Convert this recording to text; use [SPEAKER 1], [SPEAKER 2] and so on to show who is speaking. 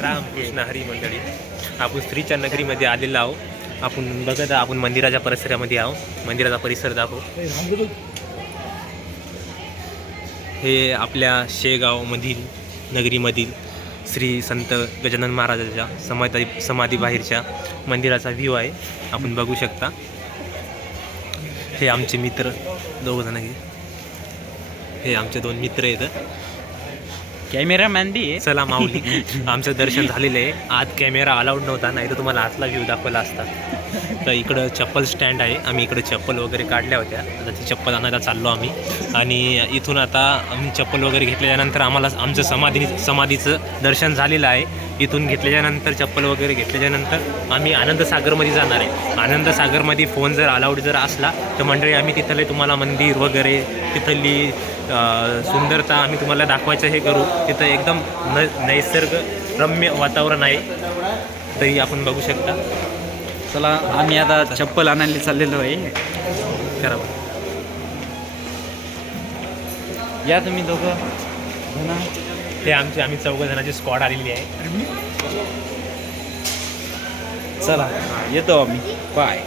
[SPEAKER 1] रामकृष्ण हरी मंडळी. आपण स्त्रीच्या नगरीमध्ये आलेलो आहो आपण बघत आपण मंदिराच्या परिसरामध्ये आहो मंदिराचा परिसर दाखव. हे आपल्या शेगावमधील नगरीमधील श्री संत गजानन महाराजाच्या समाधी समाधीबाहेरच्या मंदिराचा व्ह्यू आहे. आपण बघू शकता. हे आमचे मित्र दोघ जण हे हे आमचे दोन मित्र आहेत.
[SPEAKER 2] कॅमेरामॅन बी
[SPEAKER 1] चला माऊली आमचं दर्शन झालेलं आहे. आत कॅमेरा अलाउड नव्हता नाही तर तुम्हाला आतला व्ह्यू दाखवला असता. तर इकडं चप्पल स्टँड आहे. आम्ही इकडे चप्पल वगैरे काढल्या होत्या. आता ती चप्पल आणायला चाललो आम्ही. आणि इथून आता आम्ही चप्पल वगैरे घेतल्यानंतर आम्हाला आमचं समाधी समाधीचं दर्शन झालेलं आहे. इथून घेतल्याच्यानंतर चप्पल वगैरे घेतल्याच्यानंतर आम्ही आनंदसागरमध्ये जाणार आहे. आनंदसागरमध्ये फोन जर अलाउड जर असला तर मंडळी आम्ही तिथले तुम्हाला मंदिर वगैरे तिथली सुंदरता आम्ही तुम्हाला दाखवायचं हे करू. तिथं एकदम न नैसर्ग रम्य वातावरण आहे. तरी आपण बघू शकता.
[SPEAKER 2] चला आम्ही आता चप्पल आणायला चाललेलो आहे.
[SPEAKER 1] करा
[SPEAKER 2] या तुम्ही दोघं.
[SPEAKER 1] हे आमचे आम्ही चौघ जणांची स्कॉड आलेली आहे.
[SPEAKER 2] चला येतो आम्ही. बाय